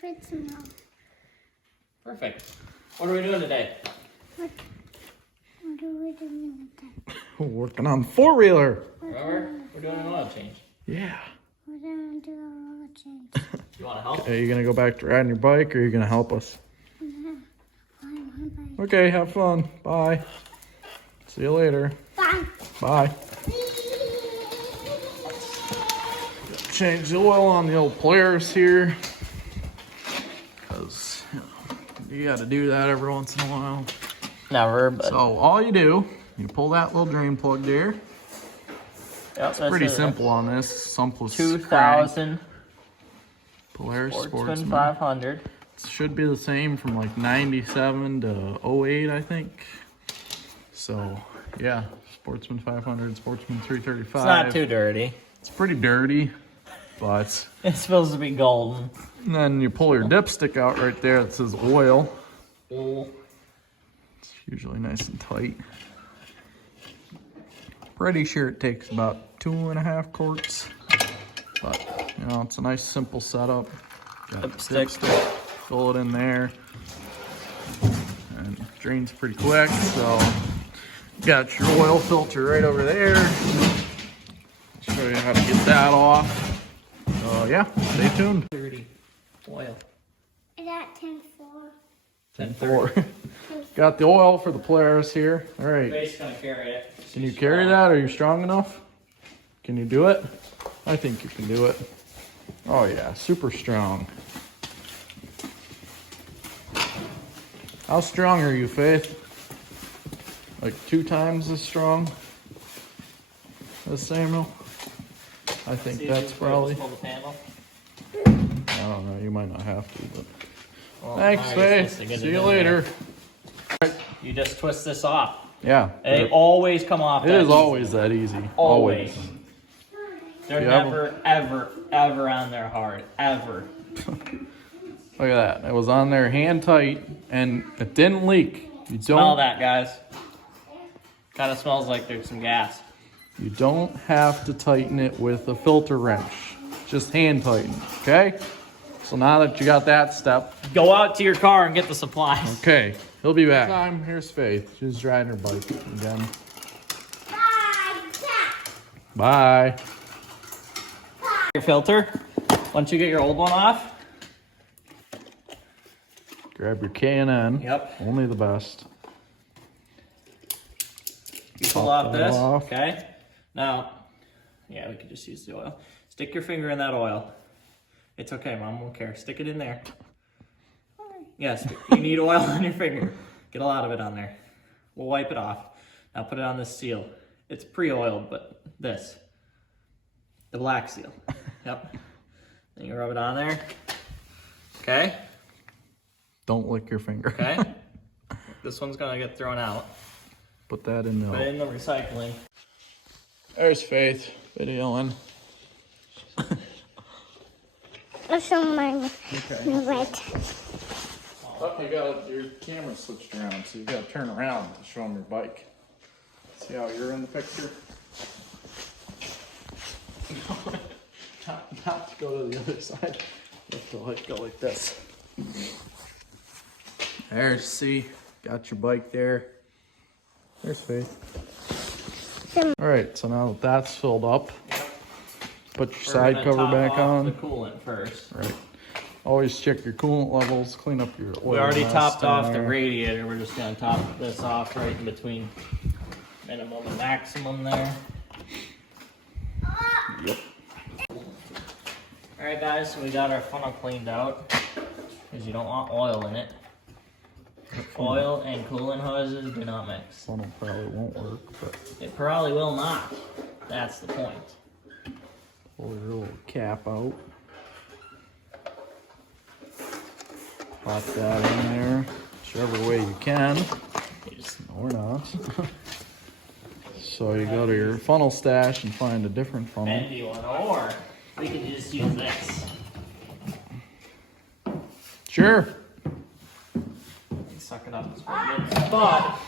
fit smell. Perfect. What are we doing today? What are we doing with that? We're working on the four-wheeler. Remember? We're doing an oil change. Yeah. We're gonna do a oil change. You want to help? Are you going to go back to riding your bike, or are you going to help us? Okay, have fun. Bye. See you later. Bye. Bye. Change the oil on the old Polaris here. Because, you got to do that every once in a while. Never, but... So, all you do, you pull that little drain plug there. Yep, It's pretty simple on this. Simple 2000 Polaris Sportsman 500. It should be the same from like 97 to 08, I think. So, yeah, Sportsman 500, Sportsman 335. It's not too dirty. It's pretty dirty, but... It's supposed to be golden. And then you pull your dipstick out right there. It says oil. Oh. It's usually nice and tight. Pretty sure it takes about 2.5 quarts. But, you know, it's a nice simple setup. Got the dipstick, fill it in there. And it drains pretty quick, so got your oil filter right over there. I'll show you how to get that off. Yeah, stay tuned. Dirty oil. Is that 10-4? 10-4. Got the oil for the Polaris here. All right. Faye's gonna carry it. Can you carry that? Are you strong enough? Can you do it? I think you can do it. Oh yeah, super strong. How strong are you, Faith? Like 2 times as strong as Samuel? I think that's probably... I don't know, you might not have to, but... Well, thanks, Faith. See you later. You just twist this off. Yeah. They always come off. It is always that easy. Always. They're Yeah, never, ever on there hard. Ever. Look at that. It was on there hand tight, and it didn't leak. You Smell don't. that, guys. Kind of smells like there's some gas. You don't have to tighten it with a filter wrench. Just hand tighten, okay? So now that you got that step. Go out to your car and get the supplies. Okay, he'll be back. Time. Here's Faith. She's riding her bike again. Bye. Your filter. Once you get your old one off. Grab your K&N. Yep. Only the best. You pull off this. Off. Okay. Now, yeah, we could just use the oil. Stick your finger in that oil. It's okay, Mom won't care. Stick it in there. Yes, you need oil on your finger. Get a lot of it on there. We'll wipe it off. Now put it on this seal. It's pre-oiled, but this. The black seal. Yep. Then you rub it on there. Okay. Don't lick your finger. Okay. This one's gonna get thrown out. Put that in Put the... it in the recycling. There's Faith videoing. I'll show my red. Oh, you got your camera switched around, so you got to turn around to show them your bike. See how you're in the picture? not to go to the other side. You have to go like this. There's C. Got your bike there. There's Faith. All right, so now that that's filled up, put your side cover back on. The coolant first. Right. Always check your coolant levels, clean up your oil. We already topped off the there. radiator. We're just gonna top this off right in between minimum and maximum there. Yep. All right, guys. So we got our funnel cleaned out because you don't want oil in it. Oil and coolant hoses do not mix. Funnel probably won't work, but It probably will not. That's the point. pull your little cap out. Pop that in there, whichever way you can. Or not. So you go to your funnel stash and find a different funnel. Bendy one, or we can just use this. Sure. Suck it up as good, but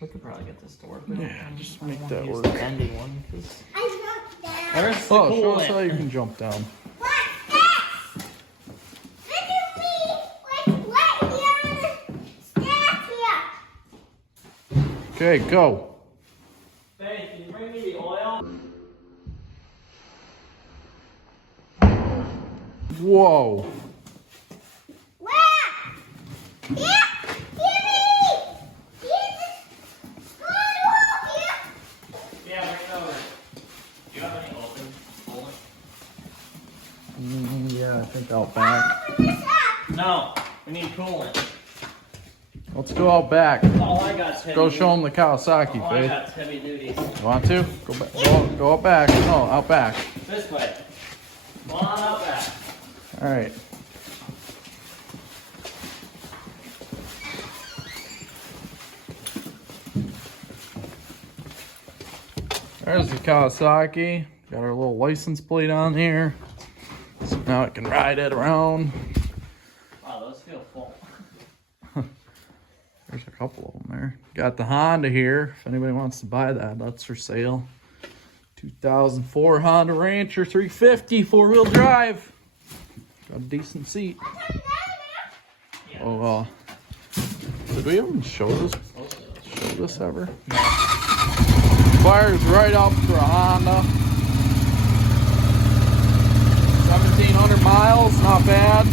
we could probably get this to work. Yeah, just make that Use work. the bendy one, 'cause I where's the Oh, show us coolant? how you can jump down. What's this? Okay, go. Hey, can you bring me the oil? Whoa. Yeah, bring it over. Do you have any open? Hold it. Yeah, I think out back. No, we need coolant. Let's go out back. All I got's heavy. Go show them the Kawasaki, All I Faith. got's heavy duty. Want to? Go back. Go out back. No, out back. This way. Come on out back. All right. There's the Kawasaki. Got our little license plate on here. So now I can ride it around. Wow, those feel full. There's a couple of them there. Got the Honda here. If anybody wants to buy that, that's for sale. 2004 Honda Rancher 350 4-wheel drive. Got a decent seat. Oh, did we even show this ever? Fires right up for a Honda. 1,700 miles, not bad.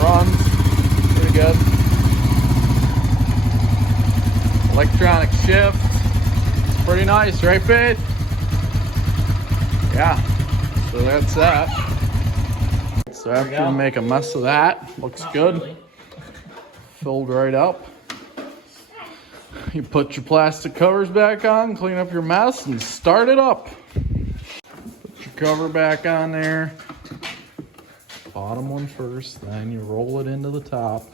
Runs pretty good. Electronic shift. It's pretty nice, right, Faith? Yeah. So that's that. So after you make a mess of that, looks good. Really. Filled right up. You put your plastic covers back on, clean up your mess, and start it up. Put your cover back on there. Bottom one first, then you roll it into the top,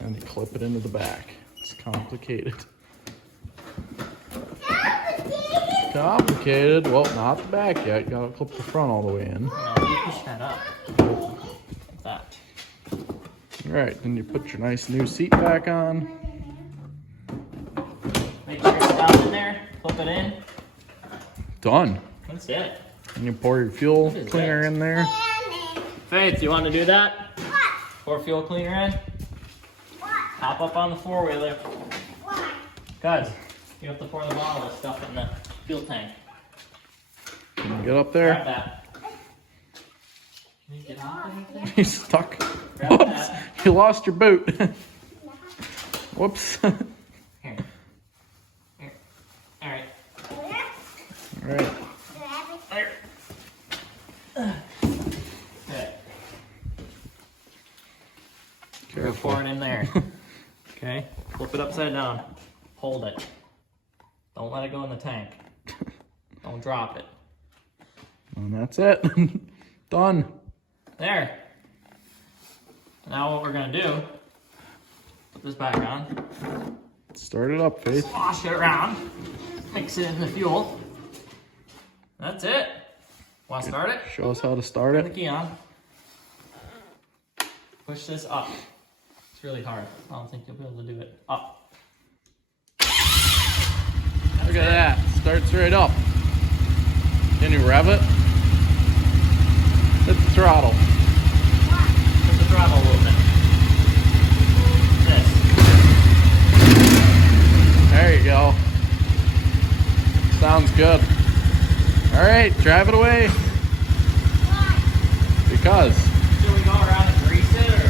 and you clip it into the back. It's complicated. Complicated? Well, not the back yet. You gotta clip the front all the way in. No, you push that up. Like that. Alright, then you put your nice new seat back on. Make sure it's down in there. Flip it in. Done. That's it. And you pour your fuel What is cleaner that? in there. Faith, you want to do that? Pour fuel cleaner in? Hop up on the four-wheeler. Guys, you have to pour the bottle of stuff in the fuel tank. Can you get up Grab there? that. Can you get off anything? He's stuck. Grab Whoops. that. You lost your boot. Whoops. Here. Here. All right. Alright. There. Okay. We're Careful. pour it in there. Okay. Flip it upside down. Hold it. Don't let it go in the tank. Don't drop it. And that's it. Done. There. Now what we're gonna do, put this back on, Start it up, Faith. wash it around, mix it in the fuel. That's it. Want to start it? Show us how to start Turn the it. key on. Push this up. It's really hard. I don't think you'll be able to do it. Up. Look at that. Starts right up. Can you rev it? Hit the throttle. Put the throttle a little bit. This. There you go. Sounds good. Alright, drive it away. Because. Should we go around and grease it or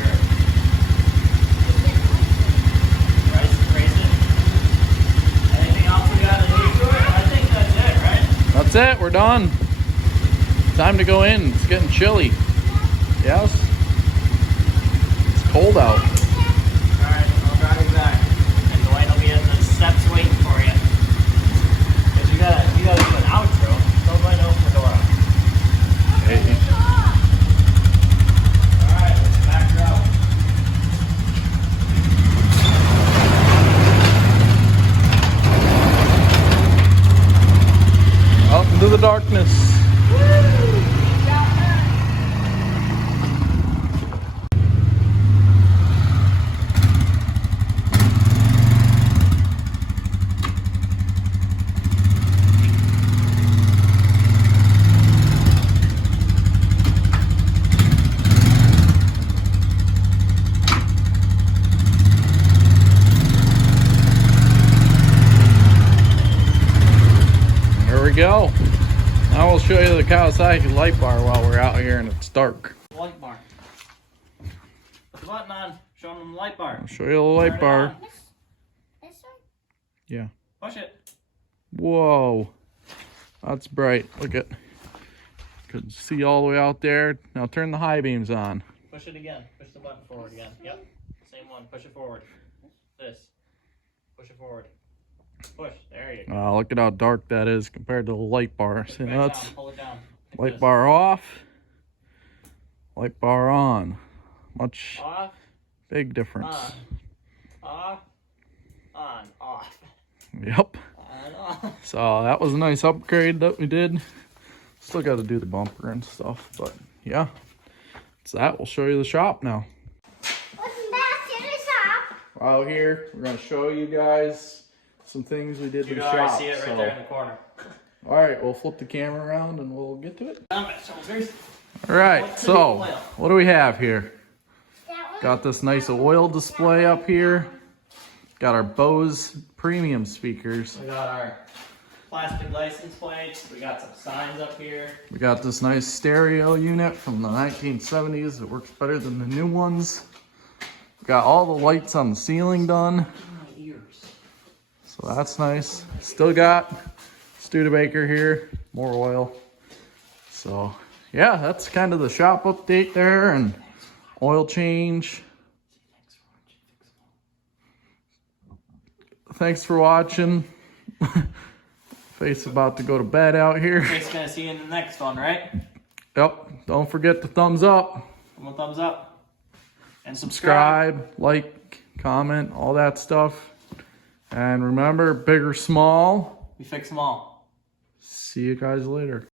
race it? Anything else we gotta do to it? I think that's it, right? That's it, we're done. Time to go in. It's getting chilly. Yes? It's cold out. Alright, I'll drive you back. And Dwayne will be at the steps waiting for you. Cause you gotta do an outro. Tell Dwayne to open the door up. Hey. Alright, let's back her out. Out into the darkness. Kawasaki light bar while we're out here and it's dark. Light bar. Put the button on. Show them the light bar. I'll show you the light Turn it bar. on. This one? Yeah. Push it. Whoa. That's bright. Look at. Could see all the way out there. Now turn the high beams on. Push it again. Push the button forward again. Yep. Same one. Push it forward. This. Push it forward. Push. There you go. Look at how dark that is compared to the light bar. Push See, it back that's down. Pull it down. Like light this. bar off. Light bar on. Much Off. big difference. Off. On. Off. Yep. On. Off. So that was a nice upgrade that we did. Still got to do the bumper and stuff, but yeah. So that will show you the shop now. Welcome back to the shop. Out here, we're gonna show you guys some things we did You in can the already shop. see it right there in the corner. All right, we'll flip the camera around and we'll get to it. Shoulders. All right, so what do we have here? That one? Got this nice oil display up here. Got our Bose premium speakers. We got our plastic license plates. We got some signs up here. We got this nice stereo unit from the 1970s. It works better than the new ones. We got all the lights on the ceiling done. My ears. So that's nice. Still got Studebaker here, more oil. So yeah, that's kind of the shop update there and oil change. Thanks for watching. Face about to go to bed out here. Face gonna see you in the next one, right? Yep. Don't forget the thumbs up, Give 'em a thumbs up. And subscribe. subscribe, like, comment, all that stuff. And remember, big or small, We fix them all. see you guys later.